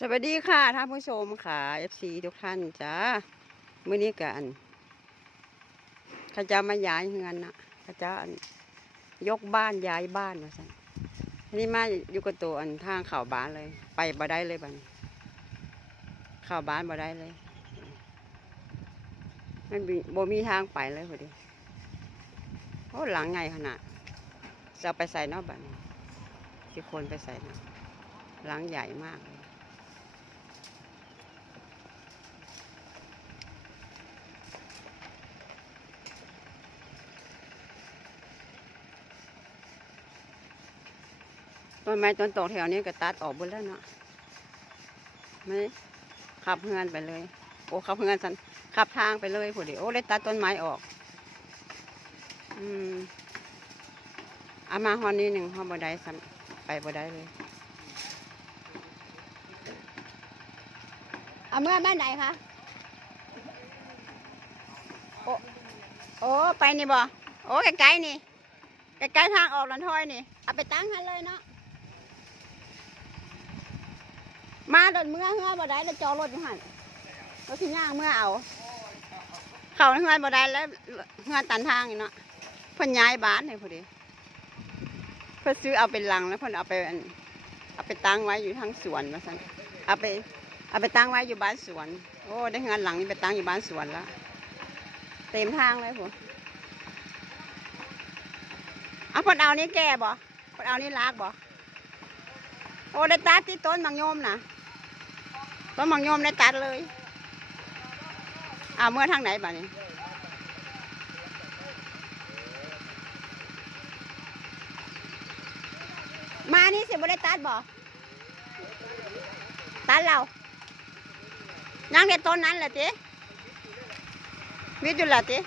สวัสดีค่ะท่านผู้ชมค่ะ FC ทุกท่านจ้ามื้อนี้กันเขาจะมาย้ายเฮือนนะเขาจะยกบ้านย้ายบ้านมาสั่นทีนี้มาอยู่กับตัวอันทางเข่าบ้านเลย ไปบ่ได้เลยบันเข่าบ้านบ่ได้เลยมันมีบ่มีทางไปเลยพอดีโอ้หลังใหญ่ขนาดจะไปใส่นอกบ้านที่คนไปใส่นะหลังใหญ่มากเลย ต้นไม้ต้นโตแถวนี้ก็ตัดออกหมดแล้วเนาะไม่ขับเฮือนไปเลย โอ้ขับเฮือนสันขับทางไปเลยพอดีโอ้ได้ตัดต้นไม้ออก อืมเอามาฮอนนี้หนึ่งฮอนบ่ได้สันไปบ่ได้เลยเอาเมื่อบ้านไหนคะโอ้โอ้ไปนี่บ่โอ้ไกลๆนี่ไกลๆทางออกลันทอยนี่ เอาไปตั้งหันเลยเนาะ มาเดินเมื่อเฮือบ่ได้แล้วจอรถอยู่หันรถที่ย่างเมื่อเอา เข้าเฮือนบ่ได้แล้วเฮือนตันทางอยู่เนาะเพิ่นย้ายบ้านนี่พอดีเพิ่นซื้อเอาเป็นลังแล้วเพิ่นเอาไปเอาไปตั้งไว้อยู่ทางสวนว่าซั่นเอาไปเอาไปตั้งไว้อยู่บ้านสวน โอ้ได้เฮือนหลังนี้ไปตั้งอยู่บ้านสวนแล้วเต็มทางเลยพุ่นเอาเพิ่นเอานี่แก่บ่เพิ่นเอานี่ลากบ่โอ้ได้ตัดที่ต้นมังโยมนะ ต้นมังโยมได้ตัดเลยเอาเมื่อทางไหนบ้านี้มานี่สิบ่ได้ตัดบ่ตัดเรายังเด็ดต้นนั้นแหละติวิทย์อยู่ละติ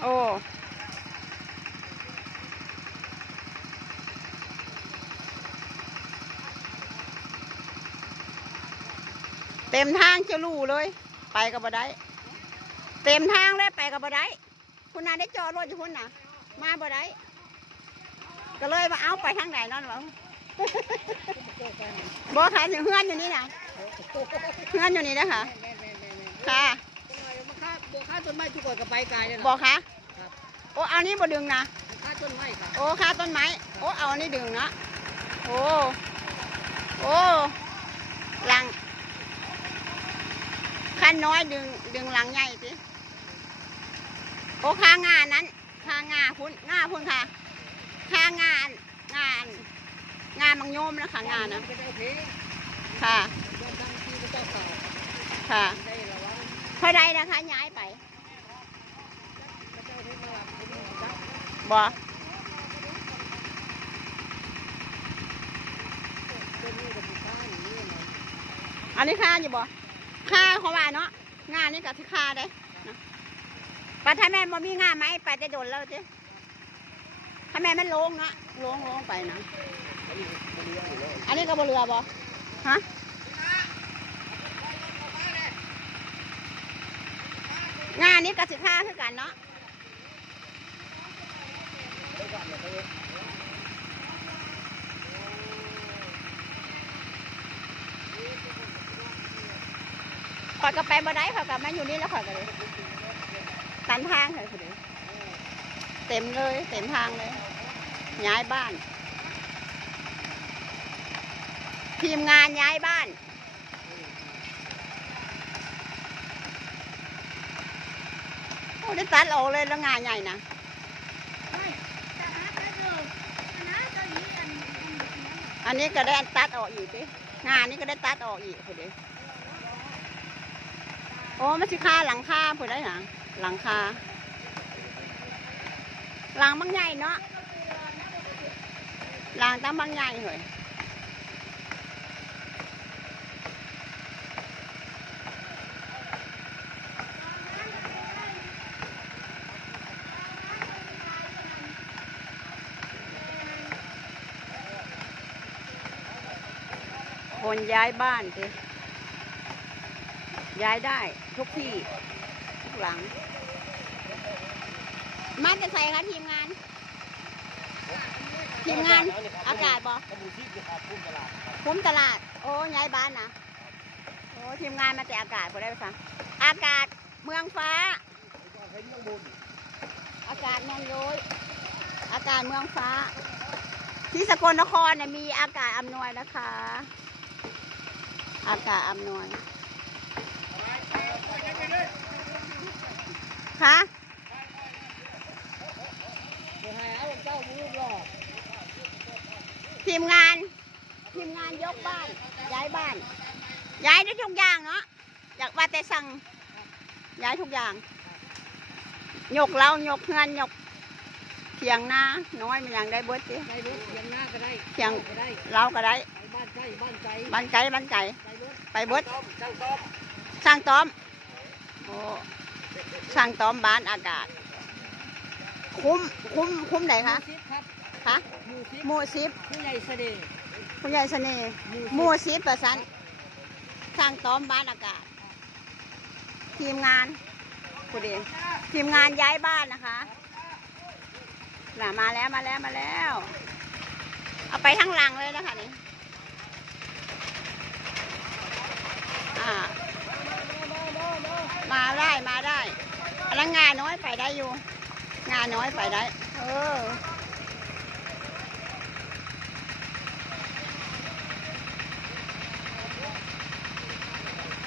โอ้ เต็มทางจะลู่เลย ไปกับบ่ได้ เต็มทางเลยไปกับบ่ได้ คุณนาได้จอดรถอยู่คุณน่ะ มาบ่ได้ ก็เลยมาเอาไปทางไหนนั่นวะบ่ค่ะถึงเฮือนอยู่นี่นะเฮือนอยู่นี่นะคะค่ะค่าตัวค่าต้นไม้ทุกคนก็ไปไกลเลยบอนะกค่ะครับโอ้เอานี่บ่ดึงนะค่าต้นไม้ครับโอ้ค่าต้นไม้ โอ้เอาอันนี้ดึงนะโอ้โอ้หลัง ขั้นน้อยดึงดึงหลังใหญ่สิโอ้ข้างงานนั้นข้างงาพุ่นาน้าพุ่นค่ะ ข้างงานงาน งานมังโยมนะคะงานนะค่ะค่ะเท่าไรนะคะย้ายไปบ่อันนี้ค่าอยู่บ่ ค่าเขาว่าเนาะงานนี่ก็ที่ค่าได้ปถ้าแม่บ่มีงานไหมไปจะโดนแล้วจิถ้าแม่นมันลงนะลงลงไปนะอันนี้ก็บเรือบ่ฮะงานนี้ก็สิค่าคือกันเนาะข่อย ก็ไปบ่ได้ข่อยก็มาอยู่นี่แล้วข่อยก็เลยตันทางเลยคือเดียวเต็มเลยเต็มทางเลย ย้ายบ้าน ทีมงานย้ายบ้านโอ้ได้ตัดออกเลยแล้วงานใหญ่นะอันนี้ก็ได้ตัดออกอีกสิงานนี้ก็ได้ตัดออกอีกพอดีโอ้ไม่ใช่คาหลังคาพอได้หนังหลังคาหลังบางใหญ่เนาะหลังตามบางใหญ่เหรอคนย้ายบ้านสิย้ายได้ ทุกที่ทุกหลัง มาจะใส่คะทีมงาน ทีมงานอากาศบอกระบุที่ครับพุ่มตลาดพุ่มตลาด โอ้ย้ายบ้านนะโอ้ทีมงานมาแต่อากาศพอได้ไปฟังอากาศเมืองฟ้า อากาศเมืองย้อยอากาศเมืองฟ้า ที่สกลนครเนี่ยมีอากาศอำนวยนะคะ อากาศอำนวย คะเดี๋ยวให้เอาเจ้ามือหลอกทีมงาน ทีมงานยกบ้าน ย้ายบ้าน ย้ายได้ทุกอย่างเนาะอยากว่าแต่สั่งย้ายทุกอย่างยกเรายกเงินยกเถียงนาน้อยมันยังได้เบิดติได้รถเสียงหน้าก็ได้เถียงก็ได้เราก็ได้ไปบ้านใกล้บ้านไกลบ้านไก่บ้านไก่ไปรถไปเบิดต้อมเจ้าต้อมสร้างต้อมโอ้ สร้างต้อมบ้านอากาศ คุ้มคุ้มคุ้มไหนคะหมู่สิบครับคะหมู่สิบหมู่สิบผู้ใหญ่เสน่ห์ผู้ใหญ่เสน่ห์หมู่หมู่สิบเปอร์เซ็นต์สร้างต้อมบ้านอากาศ ทีมงานผู้ดีทีมงานย้ายบ้านนะคะน่ะมาแล้วมาแล้วมาแล้ว เอาไปทั้งหลังเลยนะคะนี่อ่า มาได้มาได้อันนั้นงานน้อยไปได้อยู่ งานน้อยไปได้ เออ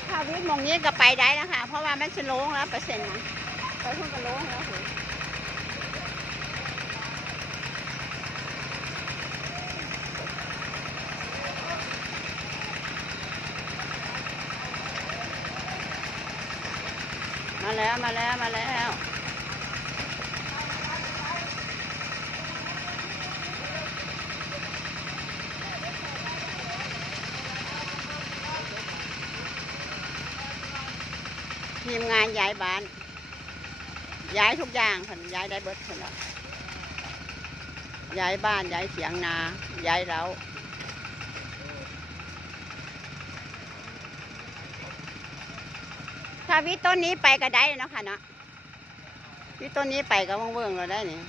ถ้าวิ่งมองนี้ก็ไปได้นะคะเพราะว่ามันชะโลงแล้วเปอร์เซ็นต์มันไปเพิ่งกระโลงแล้วเหรอมา แล้วมาแล้วมาแล้วทีมงานย้ายบ้าน ย้ายทุกอย่างค่ะย้ายได้เบิดคนละย้ายบ้านย้ายเสียงนาย้ายเราาวิต้นนี้ไปก็ได้เนาะค่ะเนาะวิต้นนี้ไปก็ว่างเวิงเราได้นี่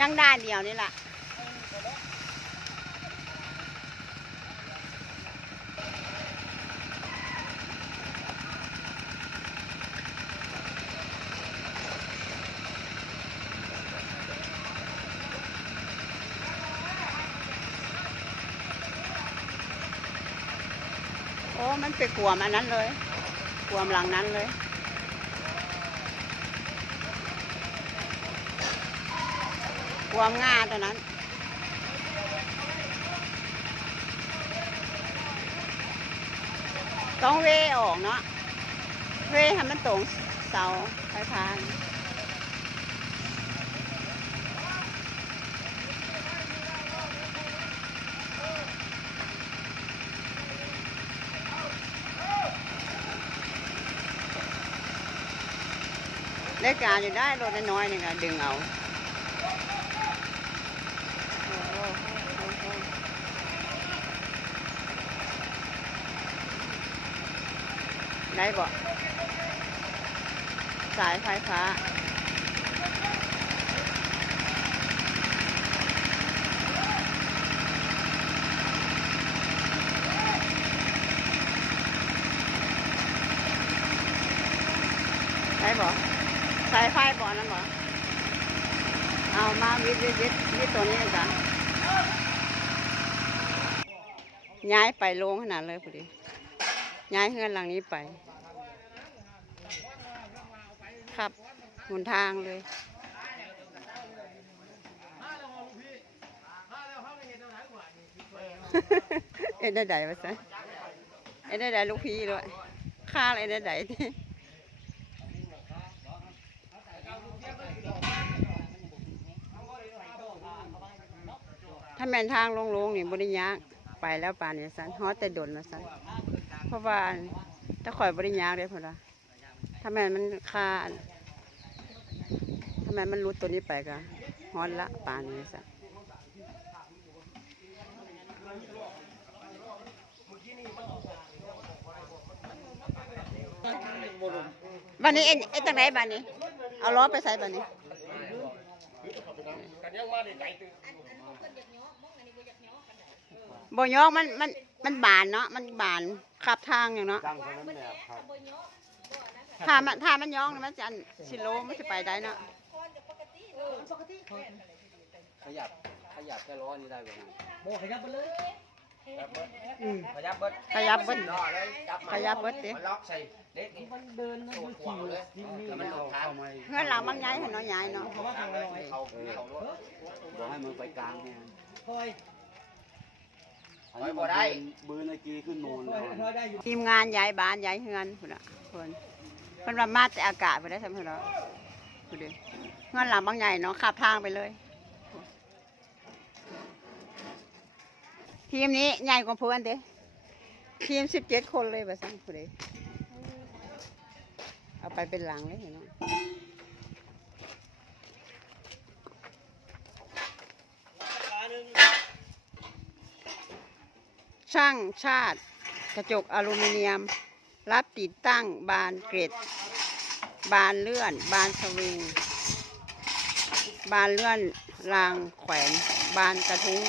ยังด้านเดียวนี่แหละ ไปกวมอันนั้นเลยกวมหลังนั้นเลยความง่าตัวนั้นต้องเวออกเนาะเวให้มันตรงเสาไฟฟ้า การอยู่ได้รถน้อยๆนี่ค่ะดึงเอาได้บ่สายไฟฟ้า ได้บ่สายไฟบ่นั่นบ่เอามาวิดวิดวิดวิดตัวนี้จ้ะ ย้ายไปโรงขนาดเลยพอดีย้ายเฮือนหลังนี้ไป ครับหนทางเลยเอ็นได้ใดวะซะเอ็นได้ใดลูกพี่ด้วยค่าอะไรได้ใดที่ถ้าแม่นทางโล่งๆนี่บริยาก ไปแล้วป่านนี้สันฮอแต่ดนมาสันเพราะว่าถ้าข่อยบริยางเลยพอละทำไมมันคาทำไมมันรู้ตัวนี้ไปกะฮอตละป่านนี้สันบ้านนี้เอ็นเอ็นตั้งไหนบ้นนี้ เอาล้อไปใส่บันนี้กันยังมาได้ใจตื่น บ่ยอกมันมันมันบานเนาะมันบานขับทางอย่างเนาะจังคนนั้นแบบครับถ้ามันถ้ามันยองนี่มันจะอันสิโลมันจะไปได้เนาะขยับขยับแค่ล้อนี่ได้กว่านั้นโบขยับไปเลยอืมขยับเบิดขยับเบิดล้อเลยจับขยับเบิดติมันล็อกใส่เด็กนี่มันเดินนะมันขี่เลยนี่นี่แล้วมันลงทางเพื่อนเรามันย้ายให้เนาะย้ายเนาะเขาว่าทางลอยเขาเขารถบอกให้มึงไปกลางเนี่ย คอยอันนี้บ่ได้ บืนไอ้กีขึ้นนูนคเลอยยคอยได้อยู่ทีมงานย้ายบ้านย้ายเฮือนพุ่นน่ะเพิ่นเพิ่นว่ามาแต่อากาศไปได้ซั่นเพิ่นเนาะพุ่นเด้เฮือนหลังบางใหญ่เนาะขับทางไปเลย ทีมนี้ใหญ่กว่าเพื่อนเด้ทีม17คนเลยว่าซั่นพุ่นเด้เอาไปเป็นหลังเลยเนาะ ขาหนึ่ง ช่างชาติ กระจกอลูมิเนียม รับติดตั้งบานเกรดบานเลื่อน บานสวิง บานเลื่อนรางแขวน บานกระทุ้ง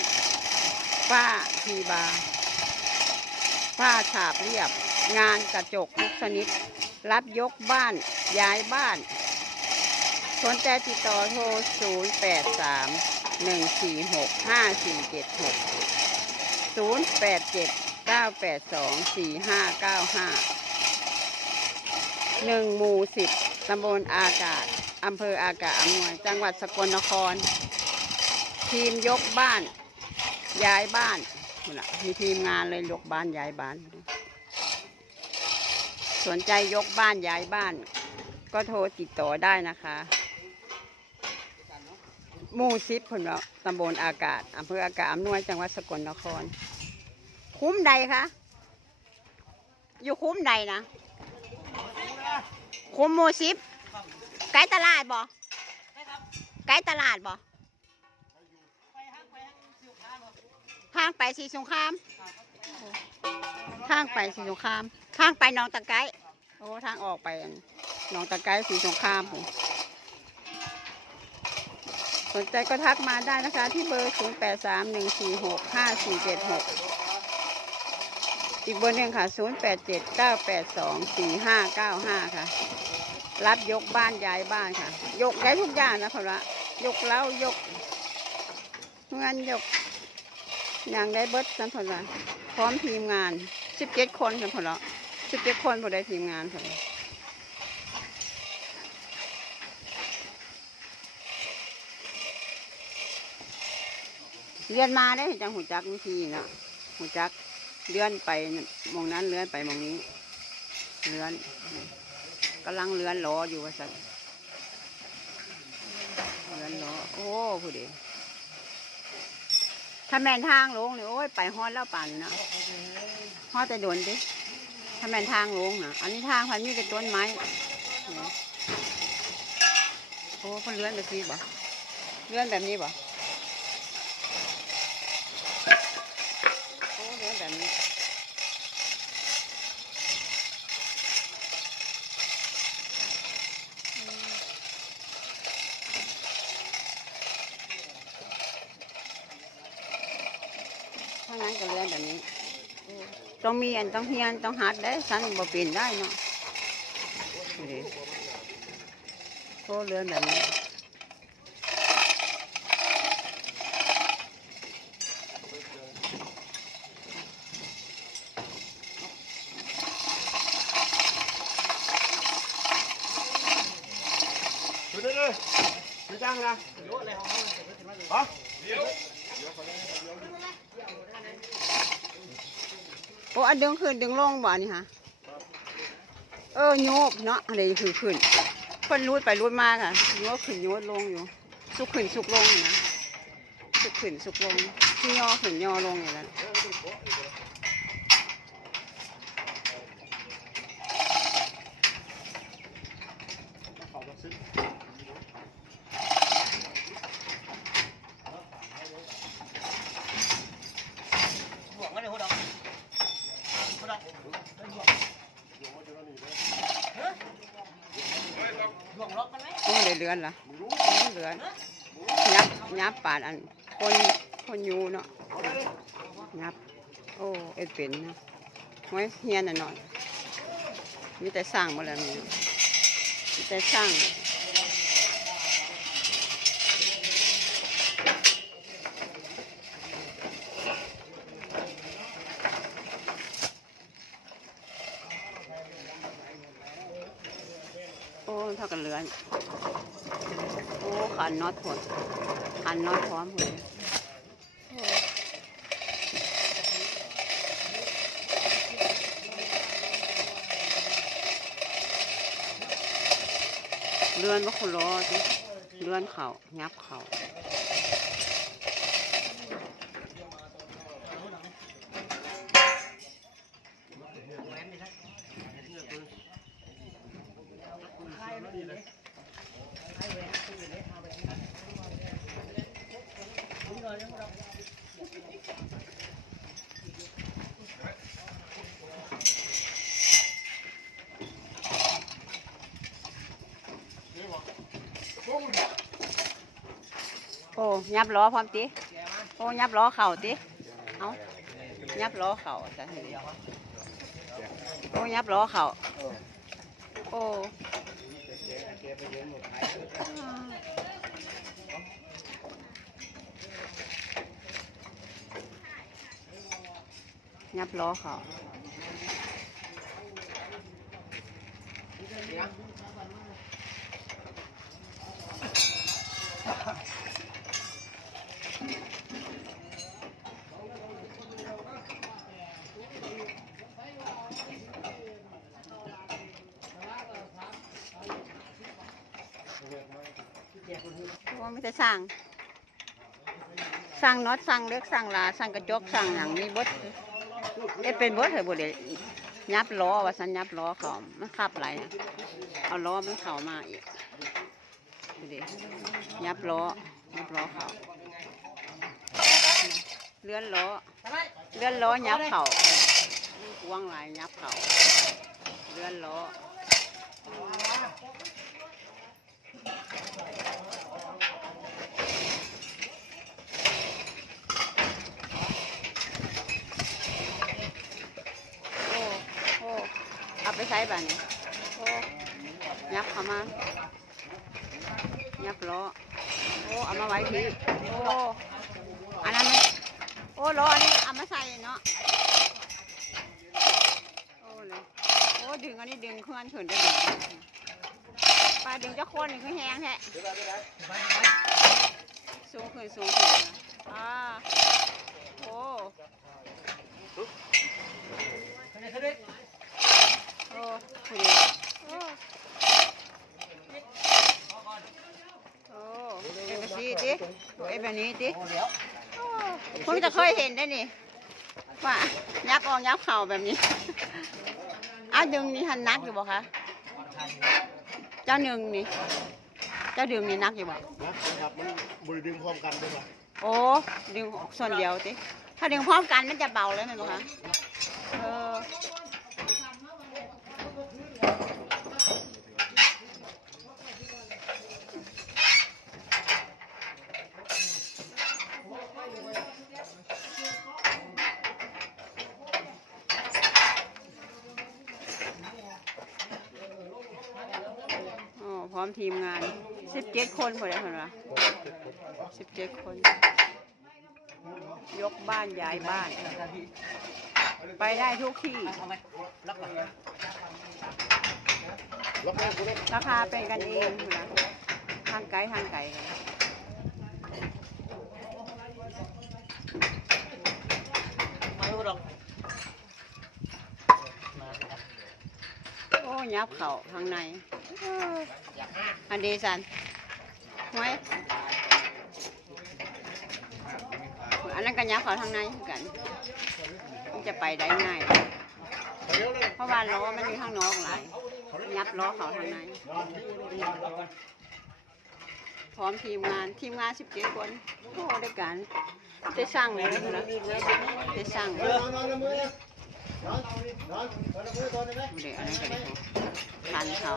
ฝ้าทีบาร์ฝ้าฉาบเรียบ งานกระจกลูกสนิทรับยกบ้านย้ายบ้านสนใจติดต่อโทร 0 8 3 1 4 6 5 4 7 6 ศูนย์แปดเจ็ดเก้าแปดสองสี่ห้าเก้าห้าหนึ่งหมู่สิบตำบลอากาศอำเภออากาศอำนวย จังหวัดสกลนคร ทีมยกบ้าน ย้ายบ้านนะมีทีมงานเลยยกบ้านย้ายบ้าน สนใจยกบ้านย้ายบ้าน ก็โทรติดต่อได้นะคะ หมู่สิบผลเราตำบลอากาศอำเภออากาศอำนวยจังหวัดสกลนคร คุ้มใดคะอยู่คุ้มใดนะ คุ้มหมู่สิบไกลตลาดบ่ไกลตลาดบ่ทางไปสีสงคราม ทางไปสีสงคราม ทางไปหนองตะไคร้โอ้ทางออกไปนหนองตะไคร้สีสงครามผม สนใจก็ทักมาได้นะคะ ที่เบอร์ 0 8 3 1 4 6 5 4 7 6 อีกเบอร์หนึ่งค่ะ 0 8 7 9 8 2 4 5 9 5 ค่ะ รับยกบ้านย้ายบ้านค่ะ ยกได้ทุกอย่างนะพะละยกเล้ายกเงินยกอย่างได้เบิดสันพละพร้อมทีมงาน 17 คนสันพละ17 คนพอได้ทีมงานค่ะ เลื่อนมาได้จังหูจักวิธีเนาะหูจักเลื่อนไปมองนั้นเลื่อนไปมองนี้ เลื่อนกำลังเลื่อนล้ออยู่ว่าสันเลื่อนล้อโอ้ผู้เดีถ้าแม่นทางลงเนี่ยโอ้ยไปฮอดแล้วป่านนี้เนาะฮอดแต่โดนดิถ้าแม่นทางลงนะอันนี้ทางพันมีแต่ต้นไม้โอ้เพิ่นเลื่อนแบบนี้บ่เลื่อนแบบนี้บ่ กันแล้วแบบนี้ ต้องมีอันต้องเฮียนต้องหัดได้สันบ่เป็นได้เนาะโอ้เรียงแบบนี้ ดูดิเลยดูจังนะฮะ โอ้อันดึงขึ้นดึงลงบ่อันนี่ฮะเออโยบเนาะอะไรคือขึ้นคนรูดไปรูดมาค่ะโยบขึ้นโยบลงอยู่ สุกขึ้นสุกลงอยู่นะสุกขึ้นสุกลงที่ย่อขึ้นย่อลงอย่างนั้น ห่วงกันเลยหัวดอกหัวดอกเฮ้ ห่วงล็อกมันไหม โอ้ได้เรือนละเดือนยับยับปาดอัน คนคนอยู่เนาะยับ โอ้เอ็ดเป็นนะไว้เฮียนหน่อยมีแต่สร้างมาแล้วนี่มีแต่สร้างโอ้เท่ากันเรือน โอ้ขั นน็อตผลขันน็อตพร้อมเลยเลื่อนว่าคนรอจิเลื่อนเขางับเขา ยับล้อพร้อมติโอ้ยับล้อเข่าติเอายับล้อเข่าจะเห็นโอ้ยับล้อเข่าโอ้ยับล้อเข่าโอ้ไม่ได้สั่ง สั่งน็อตสั่งเล็กสั่งลาสั่งกระจกสั่งอย่างมีบดเอ็ดเป็นบดเหรอบดเดยวยับล้อว่าสันยับล้อเขามันขับไหลเอาล้อมันเข่ามาอีกดูดิยับล้อยับล้อเขาเลื่อนล้อเลื่อนล้อยับเข่าว้างลายยับเข่าเลื่อนล้อโอ้โอ้เอา ไปใช้บ้านี่โอ้ยับเข้ามายับล้อโอ้เอามาไว้ที่โอ้อันนั้นมันโอ้ล้ออันนี้เอามาใส่เนาะโอ้เลยโอ้ดึงอันนี้ดึงเคลื่อนขึ้นได้ดีปลาดึงเจะโคนนี่คือแห้งแท้สูงขึ้นสูงขึ้นนะอ่าโอ้ โอ้คุยโอ้โอ้เอ็นแบบนี้ดิเอ็นแบบนี้ดิเดี๋ยวเพิ่งจะเคยเห็นได้นี่ว่ายับออกยับเข่าแบบนี้อ้าวดึงนี่หันนักอยู่บ่คะเจ้าหนึ่งนี่ เจ้าดึงนี่นักอยู่บ่นะครับมันบริดึงพร้อมกันด้วยป่ะโอ้ดึงออกส่วนเดียวติถ้าดึงพร้อมกันมันจะเบาเลยไหมบ่คะเออพร้อมทีมงาน สิบเจ็ดคนพอดีคนละสิบเจ็ดคน ยกบ้านย้ายบ้าน ไปได้ทุกที่เอาไหมล็อกก่อนล็อกแม่กูได้ราคาเป็นกันเองนะทางไกลทางไกลกันมาดูดอกโอ้ยับเข่าข้างในเอออันเดีสัน ไว้อันนั้นก็ยับเขาทางในกัน มันจะไปได้ง่าย เพราะว่าล้อมันอยู่ข้างนอกหลายยับล้อเขาทางในพร้อมทีมงานทีมงานสิบเจ็ดคนโอ้ได้การได้สร้างเลยนะได้สร้างดูเด็กอะไรกันเนี่ยทานเขา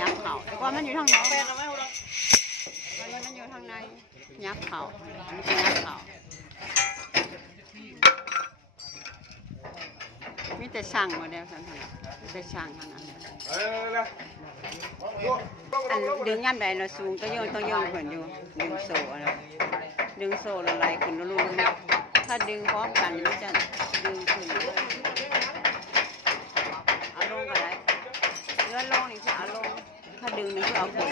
ยับเขาแต่ว่ามันอยู่ทางนอก มันมันอยู่ทางในยับเขามันเป็นยับเขามีแต่ช่างมาแล้วสันทนามีแต่ช่างเท่านั้นอันดึงย่ำใดเราสูงก็โยนต้องโยนเพิ่นอยู่ ดึงโซ่อะไรดึงโซ่ละลายขึ้นละลูกถ้าดึงพร้อมกันมันจะดึงขึ้นเอาลงก็ได้เลื่อนลงนี่คือเอาลงถ้าดึงนี่คือเอาขึ้น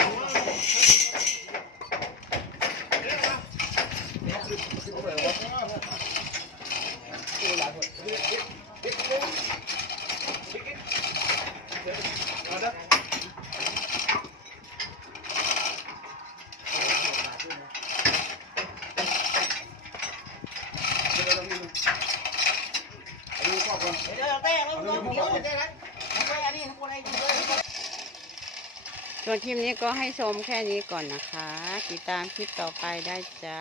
ส่วนคลิปนี้ ก็ให้ชมแค่นี้ก่อนนะคะ ติดตามคลิปต่อไปได้จ้า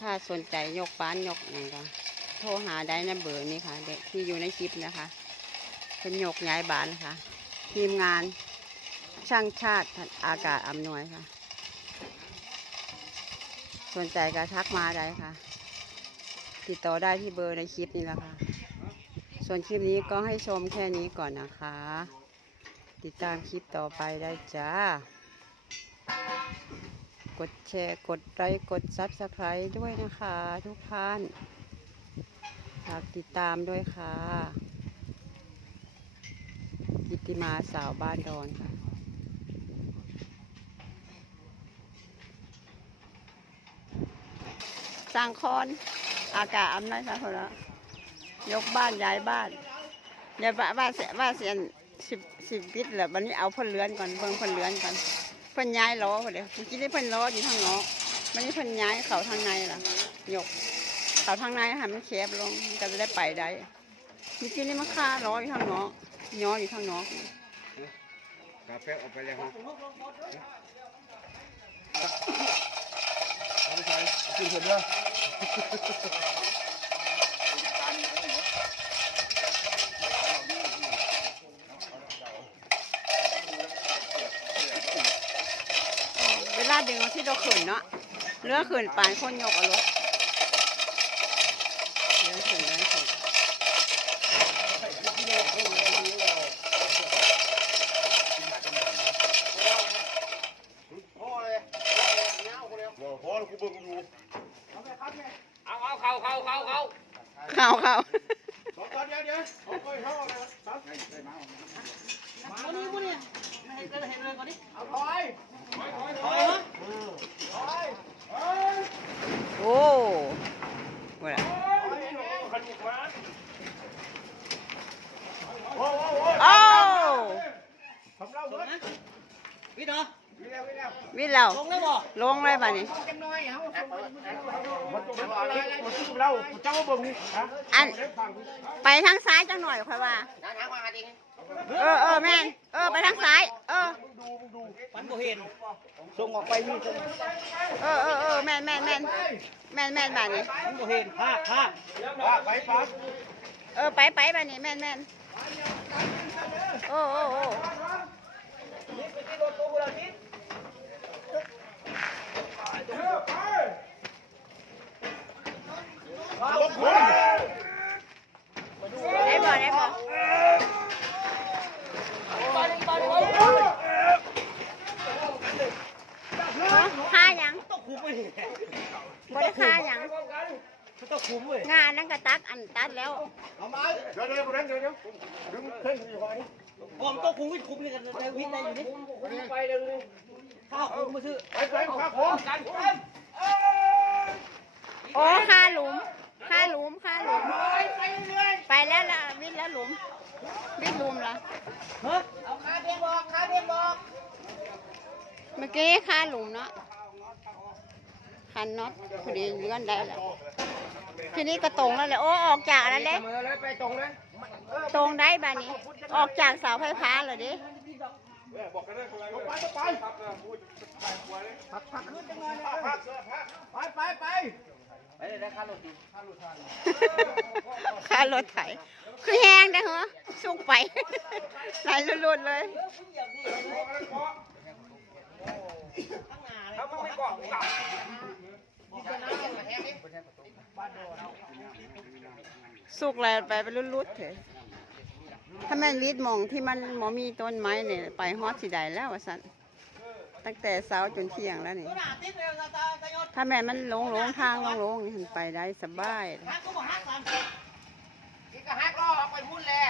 ถ้าสนใจยกบ้านยกอย่างก็โทรหาได้นะเบอร์นี้ค่ะ เด็กที่อยู่ในคลิปนะคะเป็นยกย้ายบ้านนะคะทีมงานช่างชาติอากาศอำนวยค่ะ สนใจก็ทักมาได้ค่ะ ติดต่อได้ที่เบอร์ในคลิปนี้แหละค่ะ ส่วนคลิปนี้ก็ให้ชมแค่นี้ก่อนนะคะ ติดตามคลิปต่อไปได้จ้า กดแชร์ กดไลค์ กดซับสไครต์ด้วยนะคะ ทุกท่านฝากติดตามด้วยค่ะกิติมาสาวบ้านดอนค่ะสร้างคอน อากาศอำนาจสาธารณะยกบ้านย้ายบ้านย้ายบ้าบ้านเสียบ้านเสียน สิบสิบปิดแหละวันนี้เอาเพิ่นเลื้อนก่อนเบิ่งเพิ่นเลื้อนก่อนเพิ่นย้ายล้อพอดีเมื่อกี้นี่เพิ่นล้ออยู่ทางนอกวันนี้เพิ่นย้ายเขาทางในล่ะยกเขาทางในให้มันแคบลงมันก็จะได้ไปได้เมื่อกี้นี่มันค่าล้ออยู่ทางนอกย้ออยู่ทางนอกกาแฟออกไปแล้วฮะเอาไปใช้เอาขึ้นเถอะเด้อ ลาดึงเราขืนเนาะเรือขืนปานคนยกเอารถเรือขืนเรือขืน พ่อเลยเงาคนเดียวบอกพ่อกูเบิ่งอยู่ เอาเอาเขาเขาเขาเขา เข้าเข้า สองตอนเดียวเดียวเอาไปเข้าอะไรวะสาม คนนี้คนนี้ไม่เห็นเลยเห็นเลยก่อนดิ เอาถอยถอยถอยถ เอา อย เหรอ ถอยถอย โอ้เวลา ขันหมวกโอ้โห โอ้ ทำเล่าเบิด วิทย์เหรอ วิ่งแล้ววิ่ง แล้ววิเราลงแล้วบ่ลงเลยป่ะนี่มันต้องอะไรมันต้องเล่าเจ้าเบิ่งนี่ฮะอันเล็บฟังไปทางซ้ายจังหน่อยค่อยว่าเออเออแม่นเออไปทางซ้าย เออปันบ่เห็นส่งออกไปนี่ส่งเออเออเออแม่นแม่นแม่นแม่นแม่นป่ะนี่ปันบ่เห็นภาคภาคว่าไปปั๊บเออไปไปป่ะนี่แม่นแม่นโอ้โอ้โอ้ ได้บ่ได้บ่ค่าหยังต้องคุมไปบ่ได้ค่าหยังต้องคุมเว้ยงานนั้นก็ตัดอันตัดแล้วเอามาเดี๋ยวเดี๋ยวเดี๋ยวเดี๋ยวเดี๋ยวดึงเส้นอยู่ก่อนผมต้องคุมวิทย์คุมนี่กันในวิทย์ได้อยู่นี่ไปเลยวนี้ข้าวคุมมาซื้อไปไปข้าของกันโอ้าหลุม ค่าหลุมค่าหลุม ไปแล้วล่ะวิทย์แล้วหลุมวิทย์หลุมละเฮ้ยเมื่อกี้ค่าหลุมเนาะคันน็อตพอดีเลื่อนได้แล้วทีนี้ก็ตรงแล้วเลยโอ้ออกจากแล้วเลยมือเลยไปตรงเลยตรงได้บ้านี้ ออกจากเสาไฟฟ้าเลยดิบอกกันเลยไปไปไปพักพักขึ้นจังเลยพัก ได้ค่ารถดิค่ารถไทางค่ารถไถคือแห้งได้เหรอสุกไปไหลลุดๆเลยถ้ามึงไม่เกาะกูกลับสุกแล้วไปไปลุดๆเถอะถ้าแม่นลิดมองที่มันหมอมีต้นไม้เนี่ยไปฮอดสิได้แล้วว่าซั่น ตั้งแต่เช้าจนเที่ยงแล้วนี่ ถ้าแม่นมันหลงหลงทางหลงหลงนี่ไปได้สบายกินกระหักล้อไปพุ่นเลย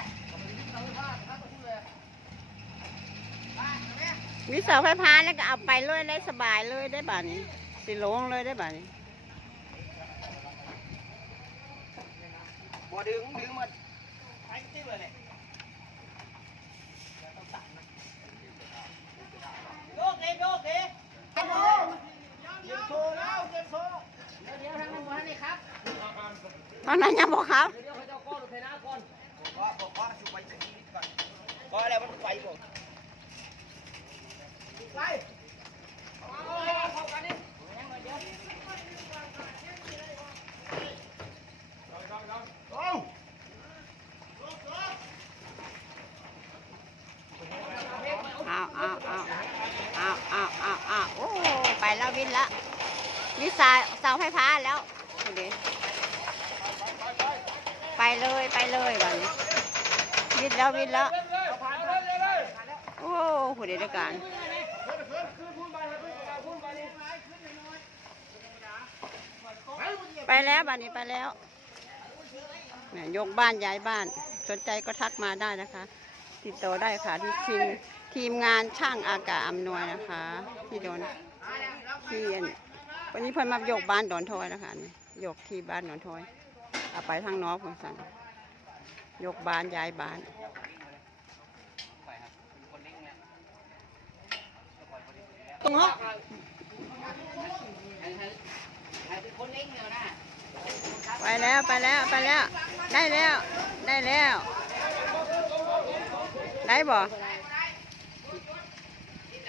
มีเสาไฟฟ้าแล้วก็เอาไปเลยได้สบายเลยได้บ่านี้สิหลงเลยได้บ่านี้บัวดึงดึงหมดไปติ้วเลยโยกเลยโยกเลยโชว์แล้วเก็บโชว์เดี๋ยวเดี๋ยวทางนั้นมานี่ครับ ตอนนั้นยังบอกครับเดี๋ยวเขาจะก้อแล้วมันไปบอกไปเข้ากันนี่โอ้ เอาเอาเอาเอาเอาเอาเอาโอ้ไปแล้ววินแล้ววิสาเสาไฟฟ้าแล้วดูดิไปเลยไปเลยบ่านี้วินแล้ววินแล้ว ผ่านเลยเลยเลย โอ้ผู้เดียวกัน ไป แล้วยกบ้านย้ายบ้าน สนใจก็ทักมาได้นะคะ ติดต่อได้ค่ะที่ทีมทีมงานช่างอากาศอำนวยนะคะ ที่โดนที่อันวันนี้เพิ่นมายกบ้านดอนทอยนะคะนี่ยกที่บ้านดอนทอยเอาไปทางน้องของสันยกบ้านย้ายบ้านตรงห้อง ไปแล้วไปแล้วไปแล้ว ได้แล้วได้แล้ว ได้บ่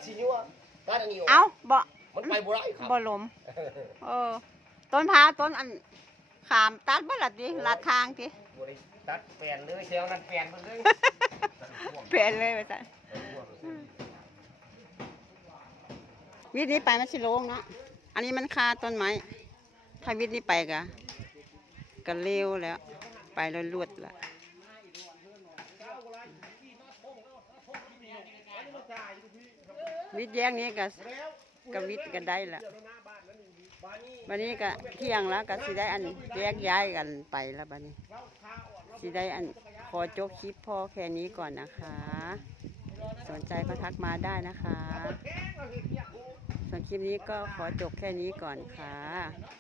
สิยัวบ้านอันนี้เอาบ่มันไปบ่ได้ครับบ่ลมเออต้นพร้าวต้นอันขามตัดบ่ล่ะติลัดทางติบ่ได้ตัดแปลนเลยเซลนั้นแปลนหมดเลยเปลี่ยนเลยว่าซั่นวิธีนี้ไปมันสิโลงเนาะอันนี้มันคาต้นไม้ ถ้าวิธีนี้ไปก็ก็เร็วแล้ว ไปแล้วรวดละวิทย์แยกนี้ก็ก็วิทย์ก็ได้ละวันนี้ก็เที่ยงแล้วก็สิได้อันแยกย้ายกันไปแล้วบัดนี้สิได้อันขอจบคลิปพ่อแค่นี้ก่อนนะคะ สนใจก็ทักมาได้นะคะ ส่วนคลิปนี้ก็ขอจบแค่นี้ก่อนค่ะ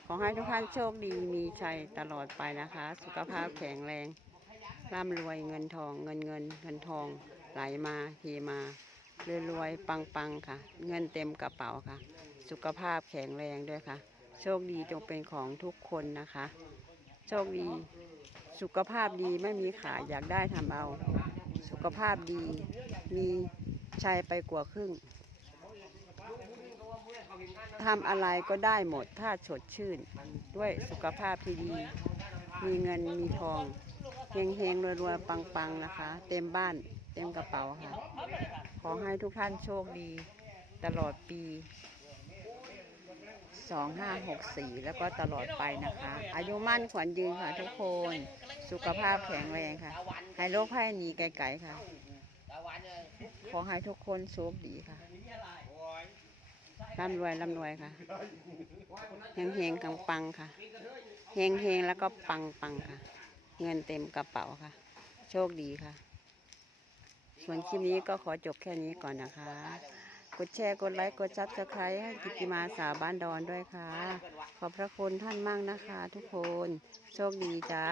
ขอให้ทุกท่านโชคดีมีชัยตลอดไปนะคะ สุขภาพแข็งแรง ร่ำรวยเงินทองเงินเงินเงินทอง ไหลมาเทมารวยรวยปังปังค่ะ เงินเต็มกระเป๋าค่ะ สุขภาพแข็งแรงด้วยค่ะ โชคดีจงเป็นของทุกคนนะคะ โชคดี สุขภาพดีไม่มีขาอยากได้ทำเอา สุขภาพดีมีชัยไปกว่าครึ่ง ทำอะไรก็ได้หมดถ้าสดชื่น ด้วยสุขภาพที่ดี มีเงินมีทองเฮงเฮงรวยรวยปังปังนะคะ เต็มบ้านเต็มกระเป๋าค่ะ ขอให้ทุกท่านโชคดี ตลอดปี 2564 แล้วก็ตลอดไปนะคะ อายุมั่นขวัญยืนค่ะทุกคน สุขภาพแข็งแรงค่ะ ให้โรคภัยหนีไกลๆค่ะ ขอให้ทุกคนโชคดีค่ะ ร่ำรวยร่ำรวยค่ะเฮงเฮงกังปังค่ะเฮงเฮงแล้วก็ปังปังค่ะ เงินเต็มกระเป๋าค่ะ โชคดีค่ะ ส่วนคลิปนี้ก็ขอจบแค่นี้ก่อนนะคะ กดแชร์กดไลค์กดซับสไครต์ให้กิติมาสาวบ้านดอนด้วยค่ะ ขอบพระคุณท่านมากนะคะ ทุกคน โชคดีจ้า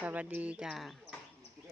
สวัสดีจ้า